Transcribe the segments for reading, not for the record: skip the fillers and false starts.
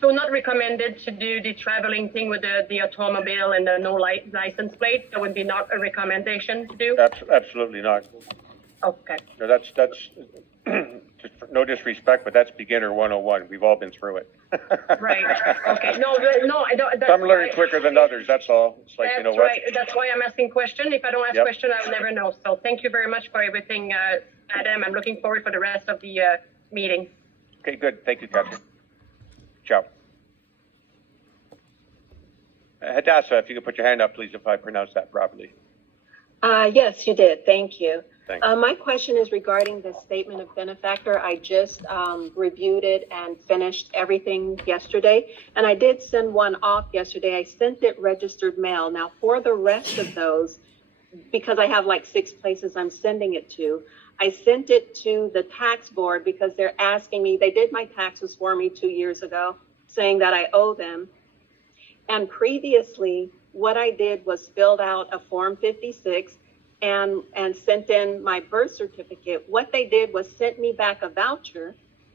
So not recommended to do the traveling thing with the automobile and the no license plate. That would be not a recommendation to do. Absolutely not. Okay. No, that's no disrespect, but that's beginner 101. We've all been through it. Right. Okay. No, I don't. Some learn quicker than others. That's all. It's like, That's you know what? right. That's why I'm asking question. If I don't ask question, I'll never know. So thank you very much for everything, Adam. I'm looking forward for the rest of the meeting. Okay, good. Thank you, Catherine. Ciao. Hadassah, if you could put your hand up, please, if I pronounce that properly. Yes, you did. Thank you. Thanks. My question is regarding the statement of benefactor. I just reviewed it and finished everything yesterday, and I did send one off yesterday. I sent it registered mail. Now, for the rest of those, because I have like 6 places I'm sending it to, I sent it to the tax board because they're asking me, they did my taxes for me 2 years ago, saying that I owe them. And previously, what I did was filled out a Form 56 and sent in my birth certificate. What they did was sent me back a voucher,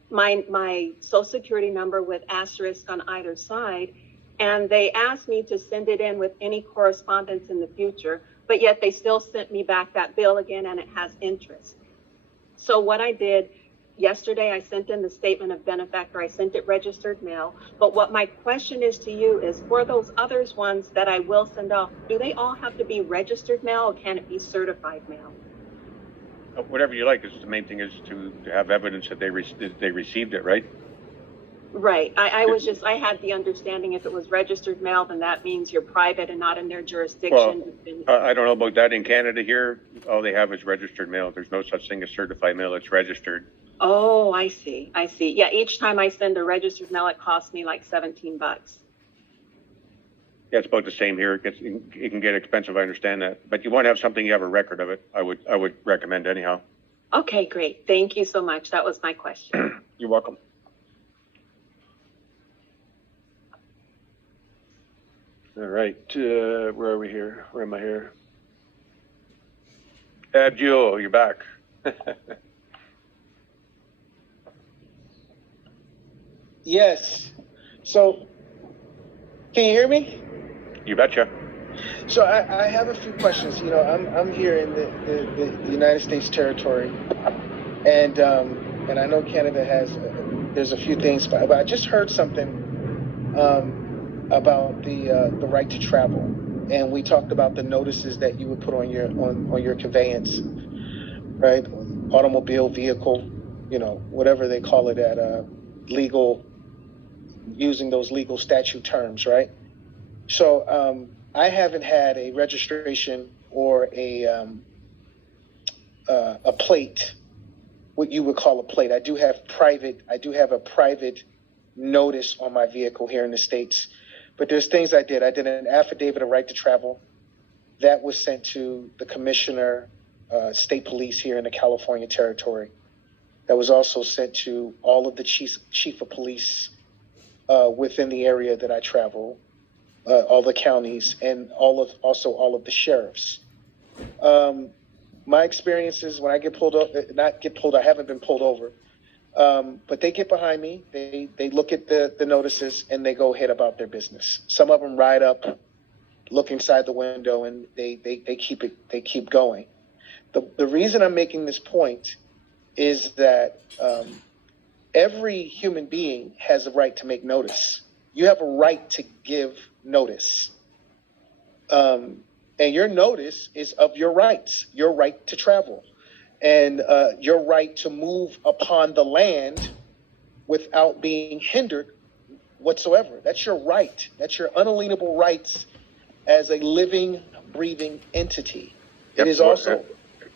my social security number with asterisk on either side, and they asked me to send it in with any correspondence in the future, but yet they still sent me back that bill again, and it has interest. So what I did yesterday, I sent in the statement of benefactor. I sent it registered mail. But what my question is to you is, for those others ones that I will send off, do they all have to be registered mail, or can it be certified mail? Whatever you like. The main thing is to have evidence that they received it, right? Right. I had the understanding if it was registered mail, then that means you're private and not in their jurisdiction. Well, I don't know about that. In Canada here, all they have is registered mail. There's no such thing as certified mail. It's registered. Oh, I see. Yeah, each time I send a registered mail, it costs me like $17. Yeah, it's about the same here. It can get expensive. I understand that, but you want to have something, you have a record of it. I would recommend anyhow. Okay, great. Thank you so much. That was my question. You're welcome. All right, where are we here? Where am I here? Abdul, you're back. Yes. So, can you hear me? You betcha. So I have a few questions. You know, I'm here in the United States territory, and I know Canada has there's a few things, but I just heard something about the right to travel, and we talked about the notices that you would put on your conveyance, right? Automobile, vehicle, you know, whatever they call it at legal. Using those legal statute terms, right? So I haven't had a registration or a plate, what you would call a plate. I do have a private notice on my vehicle here in the States, but there's things I did. I did an affidavit of right to travel that was sent to the commissioner, state police here in the California territory. That was also sent to all of the chief of police within the area that I travel, all the counties, and also all of the sheriffs. My experiences when I get pulled over, I haven't been pulled over, but they get behind me, they look at the notices, and they go ahead about their business. Some of them ride up, look inside the window, and they keep going. The reason I'm making this point is that every human being has a right to make notice. You have a right to give notice. And your notice is of your rights, your right to travel, and your right to move upon the land without being hindered whatsoever. That's your right. That's your unalienable rights as a living, breathing entity. Yep. It is also...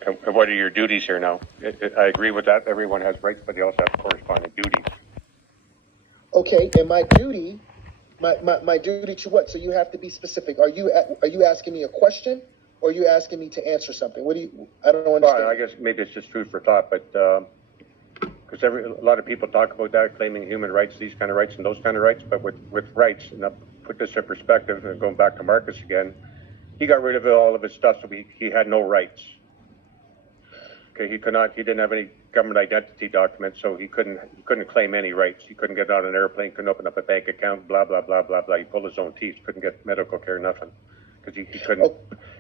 And what are your duties here now? I agree with that. Everyone has rights, but they also have corresponding duties. Okay, and my duty to what? So you have to be specific. Are you asking me a question, or are you asking me to answer something? I don't understand. Well, I guess maybe it's just food for thought, but because a lot of people talk about that, claiming human rights, these kind of rights and those kind of rights, but with rights, and I'll put this in perspective, and going back to Marcus again, he got rid of all of his stuff, so he had no rights. Okay, he didn't have any government identity document, so he couldn't claim any rights. He couldn't get on an airplane, couldn't open up a bank account, blah blah blah blah blah. He pulled his own teeth, couldn't get medical care, nothing, because he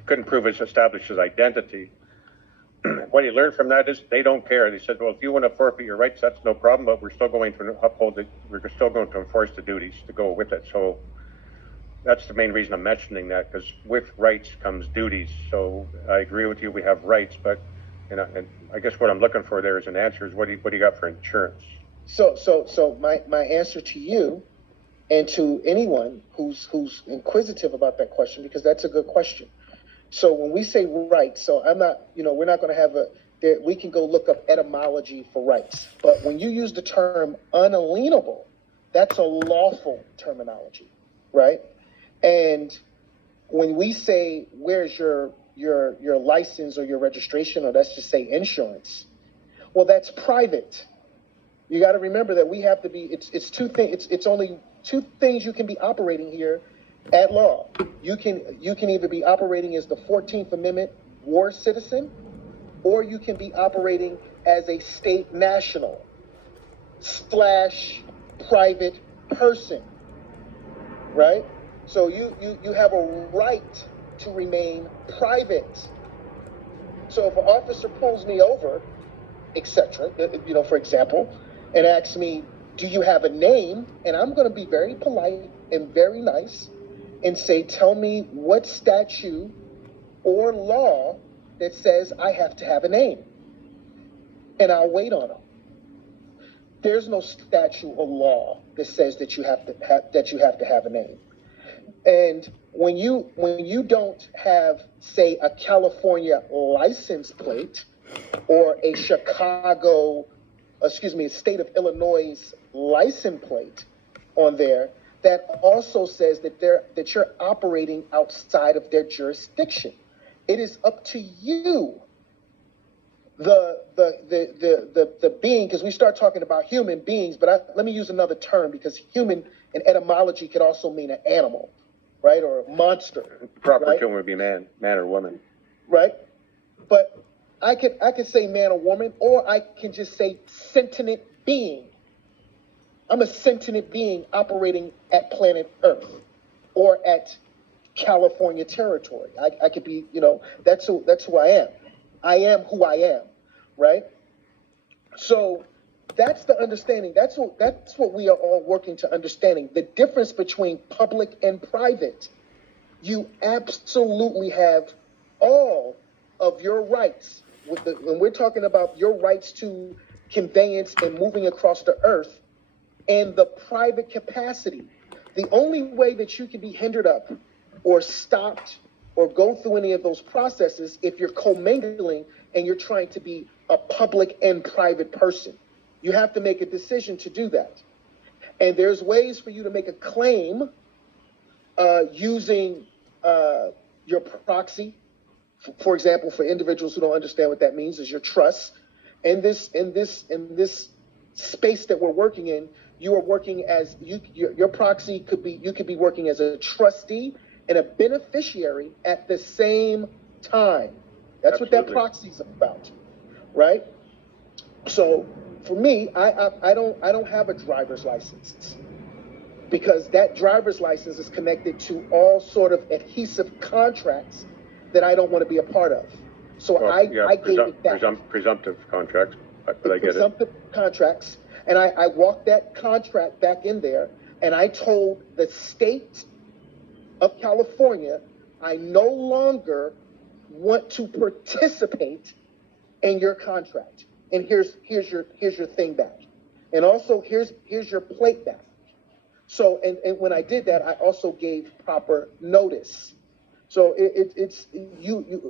couldn't establish his identity. What he learned from that is they don't care. They said, well, if you want to forfeit your rights, that's no problem, but we're still going to we're still going to enforce the duties to go with it. So that's the main reason I'm mentioning that, because with rights comes duties. So I agree with you. We have rights, but and I guess what I'm looking for there is an answer is what do you got for insurance? So my answer to you and to anyone who's inquisitive about that question, because that's a good question. So when we say rights, so I'm not, we're not going to have we can go look up etymology for rights. But when you use the term unalienable, that's a lawful terminology, right? And when we say, where's your license or your registration, or let's just say insurance, well, that's private. You got to remember that we have to be, it's two things, it's only two things you can be operating here at law. You can either be operating as the 14th Amendment war citizen, or you can be operating as a state national / private person, right? So you have a right to remain private. So if an officer pulls me over, etc., for example, and asks me, do you have a name? And I'm going to be very polite and very nice and say, tell me what statute or law that says I have to have a name. And I'll wait on them. There's no statute or law that says that you have to have a name. And when you don't have, say, a California license plate or a state of Illinois license plate on there, that also says that you're operating outside of their jurisdiction. It is up to you, the being, because we start talking about human beings, but let me use another term, because human in etymology could also mean an animal, right, or a monster. Proper right? term would be man or woman. Right, but I could say man or woman, or I can just say sentient being. I'm a sentient being operating at planet Earth or at California territory. I could be, that's who I am. I am who I am, right? So that's the understanding. That's what we are all working to understanding. The difference between public and private. You absolutely have all of your rights. When we're talking about your rights to conveyance and moving across the earth, and the private capacity, the only way that you can be hindered up or stopped or go through any of those processes if you're commingling and you're trying to be a public and private person. You have to make a decision to do that. And there's ways for you to make a claim using your proxy. For example, for individuals who don't understand what that means, is your trust. In this space that we're working in, you are working as your proxy could be working as a trustee and a beneficiary at the same time. That's Absolutely. What that proxy is about, right? So for me, I don't have a driver's license, because that driver's license is connected to all sort of adhesive contracts that I don't want to be a part of. So I gave it back. Presumptive contracts, but I get it. Presumptive contracts. And I walked that contract back in there, and I told the state of California, I no longer want to participate in your contract. And here's your thing back. And also here's your plate back. So and when I did that, I also gave proper notice. So it's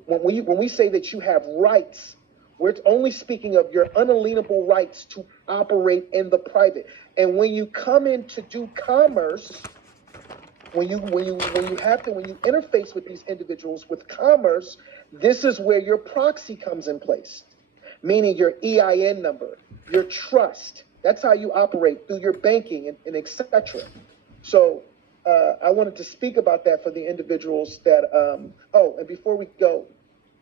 when we say that you have rights, we're only speaking of your unalienable rights to operate in the private. And when you come in to do commerce, when you interface with these individuals with commerce, this is where your proxy comes in place, meaning your EIN number, your trust. That's how you operate through your banking and etc. So I wanted to speak about that for the individuals that. And before we go.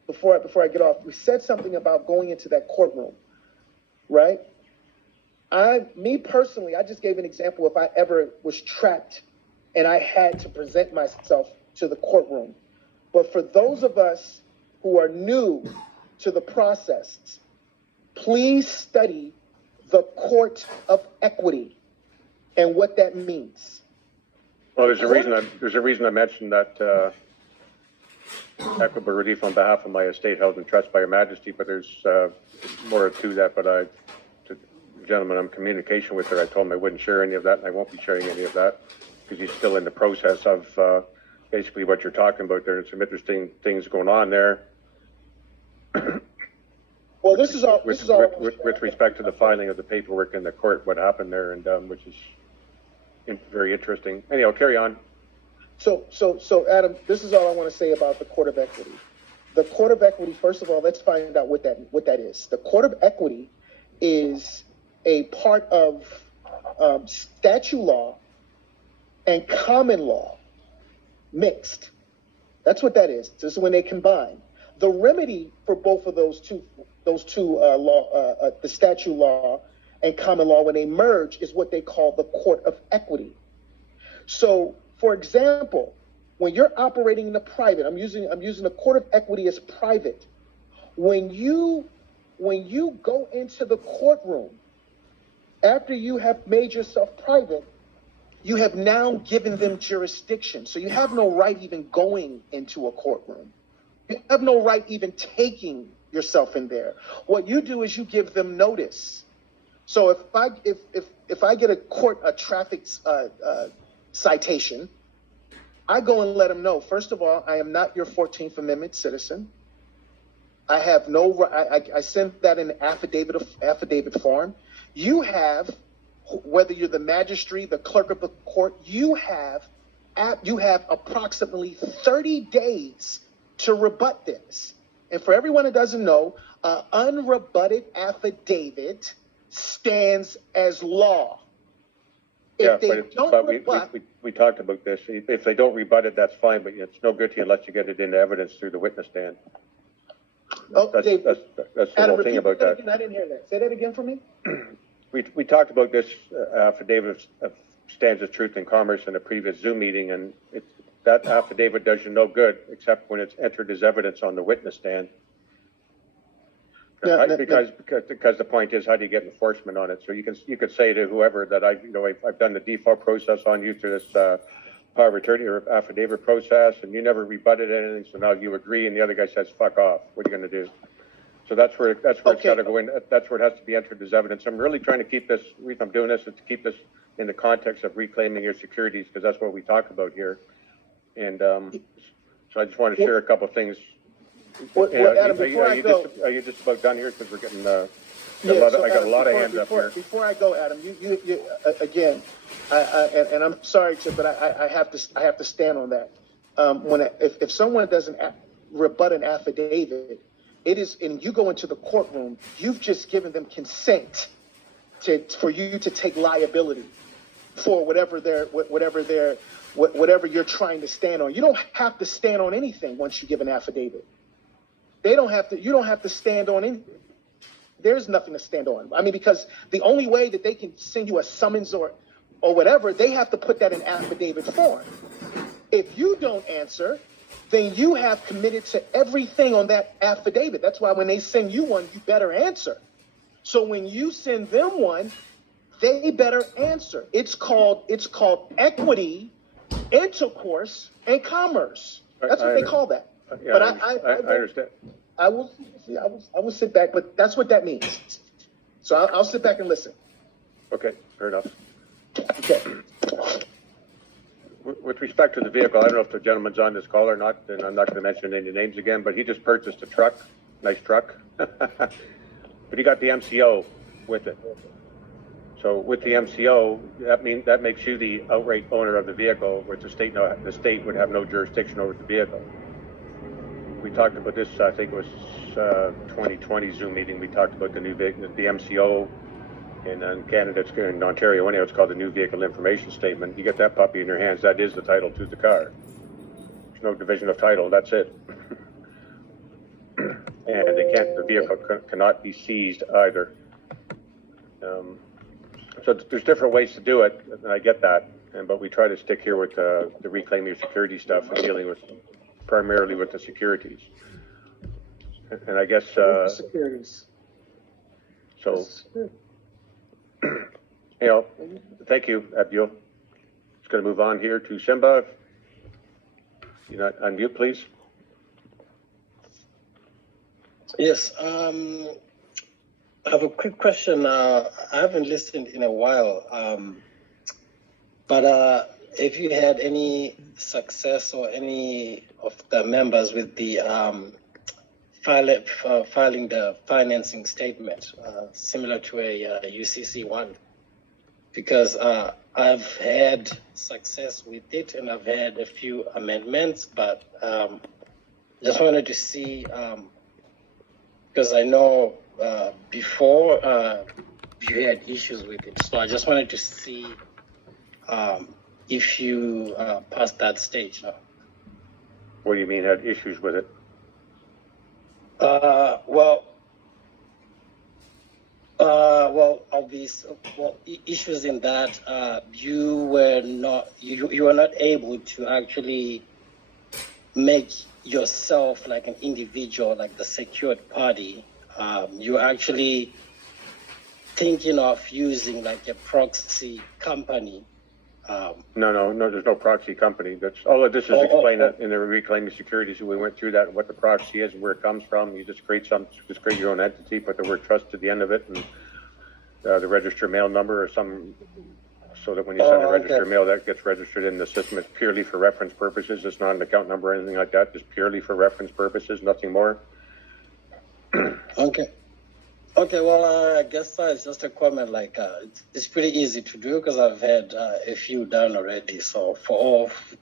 Before I get off, we said something about going into that courtroom. right? Me personally, I just gave an example if I ever was trapped and I had to present myself to the courtroom. But for those of us who are new to the process, please study the court of equity and what that means. Well, there's a reason I mentioned that equitable relief on behalf of my estate held in trust by Your Majesty, but there's more to that. But to the gentleman I'm in communication with, I told him I wouldn't share any of that, and I won't be sharing any of that because he's still in the process of basically what you're talking about. There's some interesting things going on there. Well, this is all. With respect to the filing of the paperwork in the court, what happened there, and which is very interesting. Anyhow, carry on. So, Adam, this is all I want to say about the court of equity. The court of equity, first of all, let's find out what that is. The court of equity is a part of statute law and common law mixed. That's what that is. This is when they combine. The remedy for both of those two law, the statute law and common law, when they merge, is what they call the court of equity. So, for example, when you're operating in the private, I'm using the court of equity as private. When you go into the courtroom after you have made yourself private, you have now given them jurisdiction. So you have no right even going into a courtroom. You have no right even taking yourself in there. What you do is you give them notice. So if I get a traffic citation, I go and let them know. First of all, I am not your 14th Amendment citizen. I have no. I send that in affidavit form. You have, whether you're the magistrate, the clerk of the court, you have approximately 30 days to rebut this. And for everyone that doesn't know, unrebutted affidavit stands as law. We talked about this. If they don't rebut it, that's fine, but it's no good to you unless you get it into evidence through the witness stand. That's the Adam, whole thing about that. Again. I didn't hear that. Say that again for me. We talked about this affidavit stands as truth in commerce in a previous Zoom meeting, and that affidavit does you no good except when it's entered as evidence on the witness stand. Because the point is, how do you get enforcement on it? So you could say to whoever that I've done the default process on you through this power of attorney or affidavit process, and you never rebutted anything. So now you agree, and the other guy says, "Fuck off." What are you going to do? So that's where it's got to go in. That's where it has to be entered as evidence. I'm really trying to keep this. The reason I'm doing this is to keep this in the context of reclaiming your securities, because that's what we talk about here. And so I just want to share a couple of things. Adam, are you just about done here? Because we're getting I got a lot of hands up here. Before I go, Adam, you again, and I'm sorry, Chip, but I have to stand on that. If someone doesn't rebut an affidavit, it is, and you go into the courtroom, you've just given them consent for you to take liability for whatever you're trying to stand on. You don't have to stand on anything once you give an affidavit. You don't have to stand on anything. There's nothing to stand on. I mean, because the only way that they can send you a summons or whatever, they have to put that in affidavit form. If you don't answer, then you have committed to everything on that affidavit. That's why when they send you one, you better answer. So when you send them one, they better answer. It's called equity, intercourse, and commerce. That's what they call that. Yeah, but I understand. I will sit back, but that's what that means. So I'll sit back and listen. Okay, fair enough. Okay. With respect to the vehicle, I don't know if the gentleman's on this call or not, and I'm not going to mention any names again, but he just purchased a truck, nice truck, but he got the MCO with it. So with the MCO, that makes you the outright owner of the vehicle, where the state would have no jurisdiction over the vehicle. We talked about this, I think it was 2020 Zoom meeting. We talked about the new vehicle, the MCO, and in Canada, in Ontario, anyhow, it's called the New Vehicle Information Statement. You get that puppy in your hands, that is the title to the car. There's no division of title, that's it. And the vehicle cannot be seized either. So there's different ways to do it, and I get that. But we try to stick here with the reclaiming your security stuff and dealing with primarily with the securities. And I guess Securities. so. Thank you, Abdul. Just going to move on here to Simba. You not unmute, please. Yes, I have a quick question. I haven't listened in a while, but if you had any success or any of the members with the filing the financing statement, similar to a UCC1, because I've had success with it and I've had a few amendments, but just wanted to see, because I know before you had issues with it, so I just wanted to see if you passed that stage now. What do you mean had issues with it? Issues in that you were not able to actually make yourself like an individual, like the secured party. You're actually thinking of using like a proxy company. No, there's no proxy company. That's all of this is explained in the reclaiming securities. We went through that and what the proxy is and where it comes from. You just create your own entity, put the word trust to the end of it, and the register mail number or some, so that when you send a register mail, that gets registered in the system. It's purely for reference purposes. It's not an account number or anything like that. Just purely for reference purposes, nothing more. Okay, well, I guess it's just a comment, like, it's pretty easy to do because I've had a few done already. So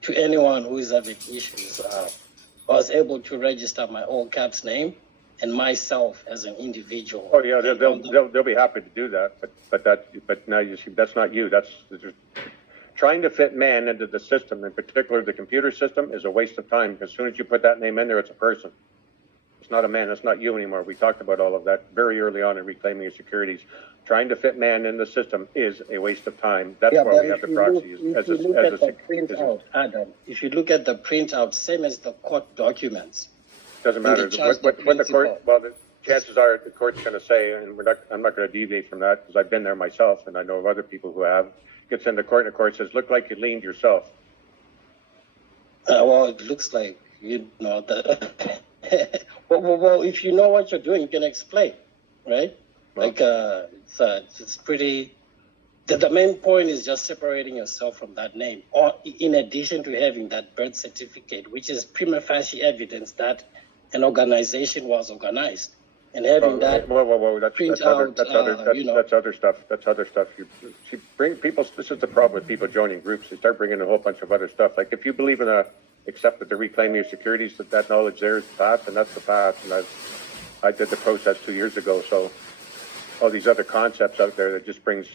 to anyone who is having issues, I was able to register my all caps name and myself as an individual. Oh yeah, they'll be happy to do that, but now you see, that's not you. That's trying to fit man into the system, in particular the computer system, is a waste of time. As soon as you put that name in there, it's a person. It's not a man. It's not you anymore. We talked about all of that very early on in reclaiming your securities. Trying to fit man in the system is a waste of time. That's why we have the proxy. If you look at the printout, same as the court documents. Doesn't matter. What the court, well, the chances are the court's going to say, and I'm not going to deviate from that because I've been there myself and I know of other people who have, gets into court and the court says, look like you leaned yourself. Well, it looks like, you know, that. Well, if you know what you're doing, you can explain, right? Well, like, it's pretty. The main point is just separating yourself from that name, or in addition to having that birth certificate, which is prima facie evidence that an organization was organized, and having that's other stuff. That's other stuff. You bring people. This is the problem with people joining groups. They start bringing a whole bunch of other stuff. Like if you believe in accept that the reclaiming your securities, that knowledge there is the path, and that's the path. And I did the process 2 years ago. So all these other concepts out there that just brings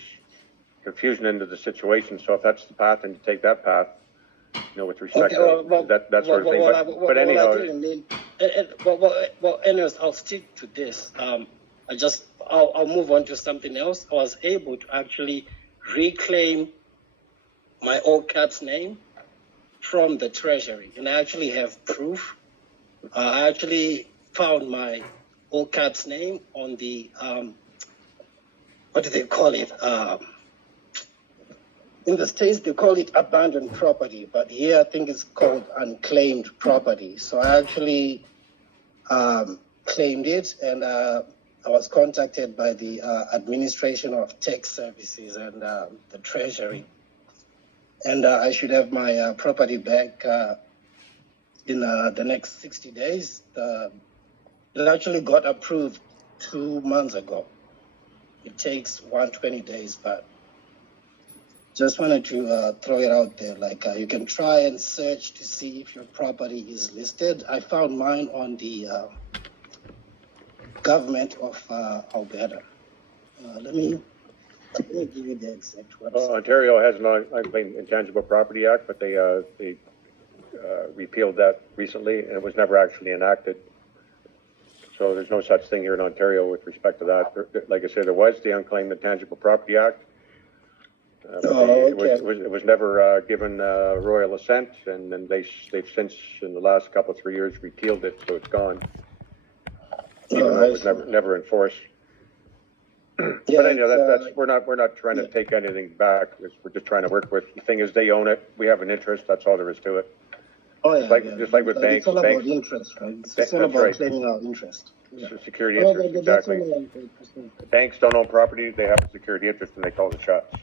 confusion into the situation. So if that's the path, and you take that path, you know, with respect to that sort of thing. But anyhow. Anyways, I'll stick to this. I'll move on to something else. I was able to actually reclaim my all caps name from the treasury, and I actually have proof. I actually found my all caps name on the what do they call it? In the States they call it abandoned property, but here I think it's called unclaimed property. So I actually claimed it, and I was contacted by the administration of tax services and the treasury. And I should have my property back in the next 60 days. It actually got approved 2 months ago. It takes 120 days, but just wanted to throw it out there. Like you can try and search to see if your property is listed. I found mine on the government of Alberta. Let me give you the exact website. Ontario has an Unclaimed Intangible Property Act, but they repealed that recently, and it was never actually enacted. So there's no such thing here in Ontario with respect to that. Like I said, there was the Unclaimed Intangible Property Act. It was never given royal assent, and then they've since, in the last couple, 3 years, repealed it, so it's gone. Even though it was never enforced. Yeah, but anyhow, we're not trying to take anything back. We're just trying to work with. The thing is, they own it. We have an interest. That's all there is to it. Oh, yeah, Just like with banks. It's all about interest, right? It's all about claiming our interest. Yeah. Security interest, exactly. Banks don't own property. They have a security interest, and they call the shots.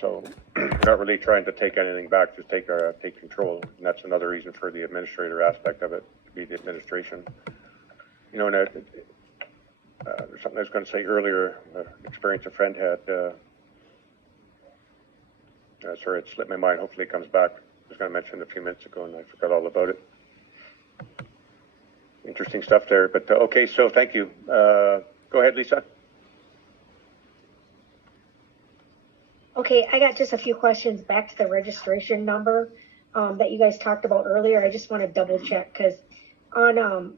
So we're not really trying to take anything back. Just take control, and that's another reason for the administrator aspect of it to be the administration. You know, and there's something I was going to say earlier. Experience a friend had. Sorry, it slipped my mind. Hopefully, it comes back. I was going to mention it a few minutes ago, and I forgot all about it. Interesting stuff there. But okay, so thank you. Go ahead, Lisa. Okay, I got just a few questions back to the registration number that you guys talked about earlier. I just want to double check because on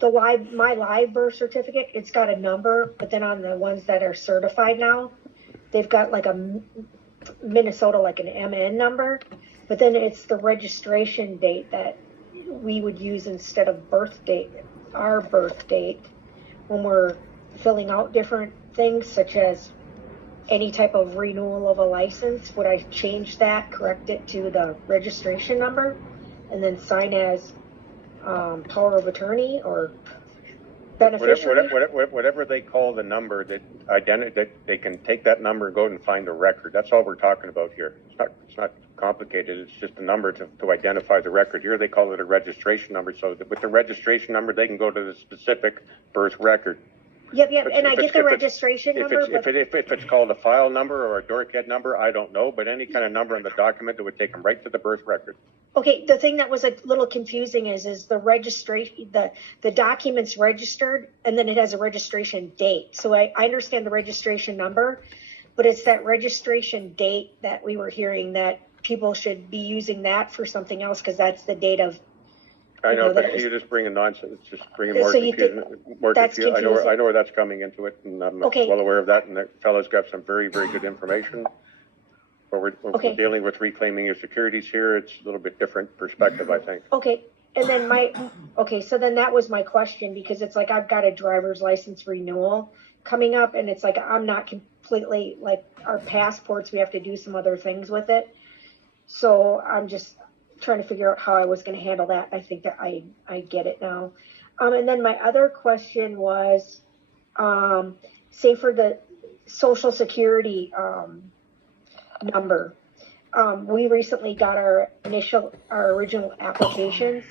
my live birth certificate, it's got a number, but then on the ones that are certified now, they've got like a Minnesota, like an MN number, but then it's the registration date that we would use instead of birth date, our birth date, when we're filling out different things, such as any type of renewal of a license. Would I change that, correct it to the registration number, and then sign as power of attorney or beneficiary? Whatever they call the number that they can take that number and go and find a record. That's all we're talking about here. It's not complicated. It's just a number to identify the record. Here they call it a registration number. So with the registration number, they can go to the specific birth record. Yep, and I get the registration number. If it's called a file number or a DORCAD number, I don't know, but any kind of number in the document that would take them right to the birth record. Okay, the thing that was a little confusing is the registration, the document's registered, and then it has a registration date. So I understand the registration number, but it's that registration date that we were hearing that people should be using that for something else because that's the date of. I know, but you're just bringing nonsense. It's just bringing more confusion. I know where that's coming into it, and I'm well aware of that. And the fellow's got some very, very good information. But we're dealing with reclaiming your securities here. It's a little bit different perspective, I think. Okay, and then so then that was my question, because it's like I've got a driver's license renewal coming up, and it's like I'm not completely, like our passports, we have to do some other things with it. So I'm just trying to figure out how I was going to handle that. I think that I get it now. And then my other question was, say for the Social Security number, we recently got our original applications,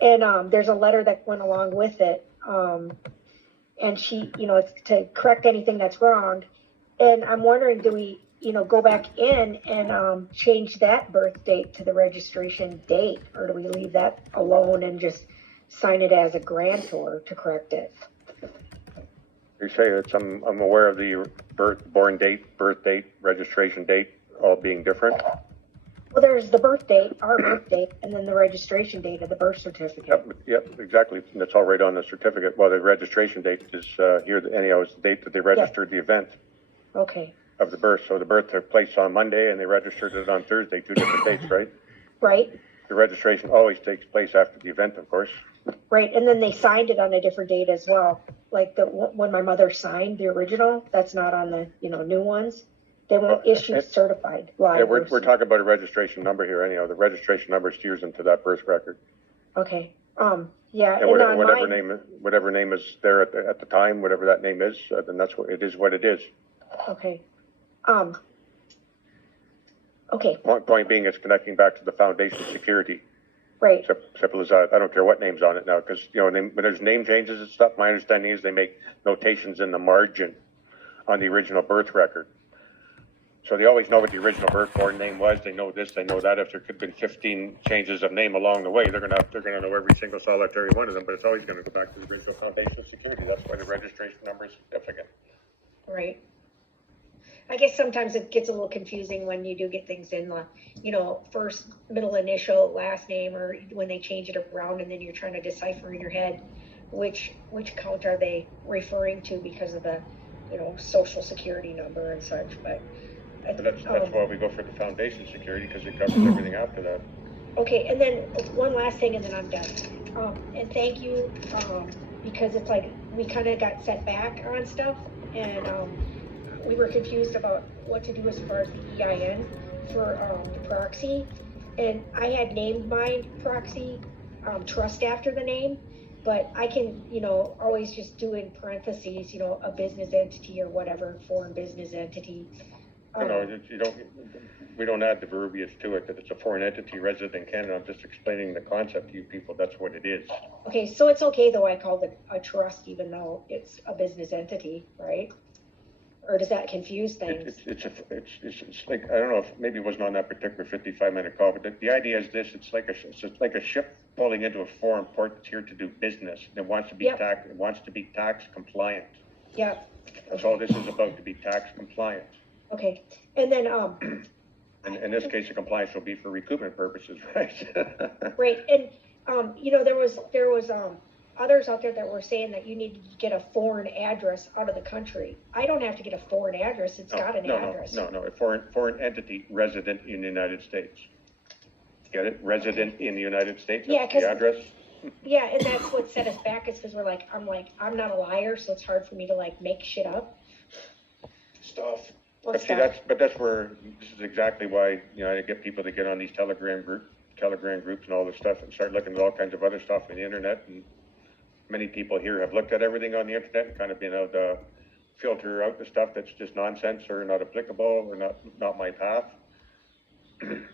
and there's a letter that went along with it, and she, it's to correct anything that's wrong. And I'm wondering, do we go back in and change that birth date to the registration date, or do we leave that alone and just sign it as a grantor to correct it? You say it's, I'm aware of the born date, birth date, registration date, all being different. Well, there's the birth date, our birth date, and then the registration date of the birth certificate. Yep, exactly. And that's all right on the certificate. Well, the registration date is here. Anyhow, it's the date that they registered the event. Okay. Of the birth. So the birth took place on Monday and they registered it on Thursday, 2 different dates, right? Right. The registration always takes place after the event, of course. Right, and then they signed it on a different date as well. Like when my mother signed the original, that's not on the new ones. They won't issue certified live. Yeah, we're talking about a registration number here. Anyhow, the registration number steers them to that birth record. Okay. Yeah. And whatever name is there at the time, whatever that name is, then that's what it is. What it is. Okay. Okay. Point being, it's connecting back to the foundation security. Right. Simple as that. I don't care what name's on it now, because when there's name changes and stuff, my understanding is they make notations in the margin on the original birth record. So they always know what the original born name was. They know this, they know that. If there could have been 15 changes of name along the way, they're gonna know every single solitary one of them. But it's always going to go back to the original foundation security. That's why the registration number is significant. Right. I guess sometimes it gets a little confusing when you do get things in the, first, middle initial, last name, or when they change it around and then you're trying to decipher in your head which account are they referring to because of the, social security number and such, but. That's why we go for the foundation security, because it covers everything after that. Okay, and then one last thing and then I'm done. And thank you, because it's like, we kind of got set back on stuff and, we were confused about what to do as far as the EIN for, the proxy. And I had named mine proxy, trust after the name, but I can, always just do in parentheses, a business entity or whatever, foreign business entity. We don't add the verbiage to it that it's a foreign entity resident in Canada. I'm just explaining the concept to you people. That's what it is. Okay, so it's okay though I called it a trust even though it's a business entity, right? Or does that confuse things? It's like, I don't know if maybe it wasn't on that particular 55-minute call, but the idea is this: it's like a ship pulling into a foreign port that's here to do business. It wants to be tax compliant. Yeah. That's all this is about, to be tax compliant. Okay, and then in this case, the compliance will be for recoupment purposes, right? right, and there was others out there that were saying that you need to get a foreign address out of the country. I don't have to get a foreign address; it's got an address. No, a foreign entity resident in the United States. Get it? Resident in the United States. Yeah, the address. Yeah, and that's what set us back is because I'm not a liar, so it's hard for me to make shit up. Stuff. But that's where this is exactly why I get people to get on these Telegram groups and all this stuff and start looking at all kinds of other stuff on the internet. And many people here have looked at everything on the internet and kind of been able to filter out the stuff that's just nonsense or not applicable or not my path. And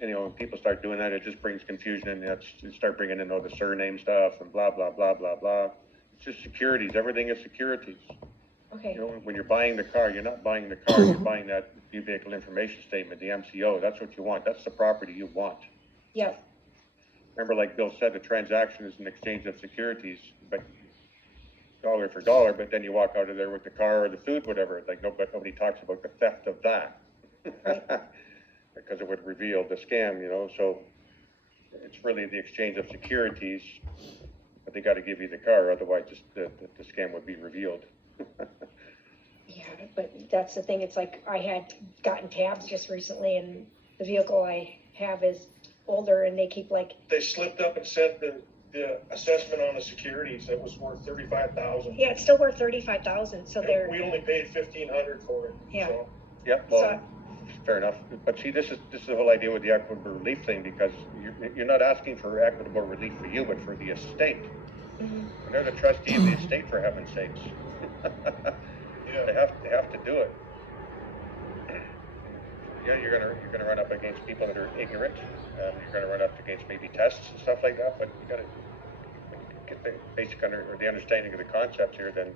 when people start doing that, it just brings confusion, and start bringing in all the surname stuff and blah blah blah blah blah. It's just securities. Everything is securities. Okay. When you're buying the car, you're not buying the car, you're buying that new vehicle information statement, the MCO. That's what you want. That's the property you want. Yep. Remember, like Bill said, the transaction is an exchange of securities, but dollar for dollar, but then you walk out of there with the car or the food, whatever. Nobody talks about the theft of that. Right. Because it would reveal the scam, so it's really the exchange of securities, but they got to give you the car, otherwise just the scam would be revealed. Yeah, but that's the thing. It's like I had gotten tabs just recently, and the vehicle I have is older, and they keep they slipped up and sent the assessment on the securities that was worth $35,000. Yeah, it's still worth $35,000. So we only paid $1,500 for it. Yeah. So. Yep. Well, fair enough. But see, this is the whole idea with the equitable relief thing, because you're not asking for equitable relief for you, but for the estate. Mm-hmm. And they're the trustee of the estate, for heaven's sakes. Yeah. They have to do it. Yeah, you're gonna run up against people that are ignorant. You're gonna run up against maybe tests and stuff like that. But you gotta get the basic the understanding of the concepts here. Then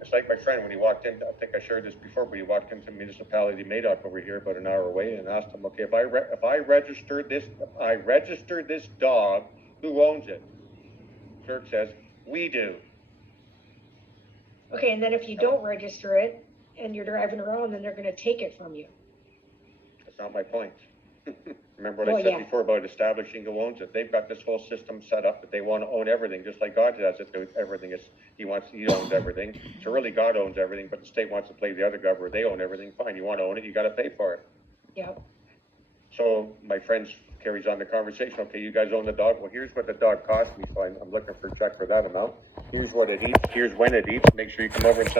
it's like my friend when he walked in. I think I shared this before, but he walked into Municipality Madoc over here about an hour away, and asked him, okay, if I registered this dog, who owns it? Clerk says, we do. Okay, and then if you don't register it and you're driving around, then they're going to take it from you. That's not my point. Remember what I said before about establishing who owns it? They've got this whole system set up that they want to own everything, just like God does it. Everything is he owns everything. So really, God owns everything, but the state wants to play the other government. They own everything. Fine, you want to own it, you got to pay for it. Yeah. So my friend carries on the conversation. Okay, you guys own the dog. Well, here's what the dog cost me. So I'm looking for a check for that amount. Here's what it eats. Here's when it eats. Make sure you come over and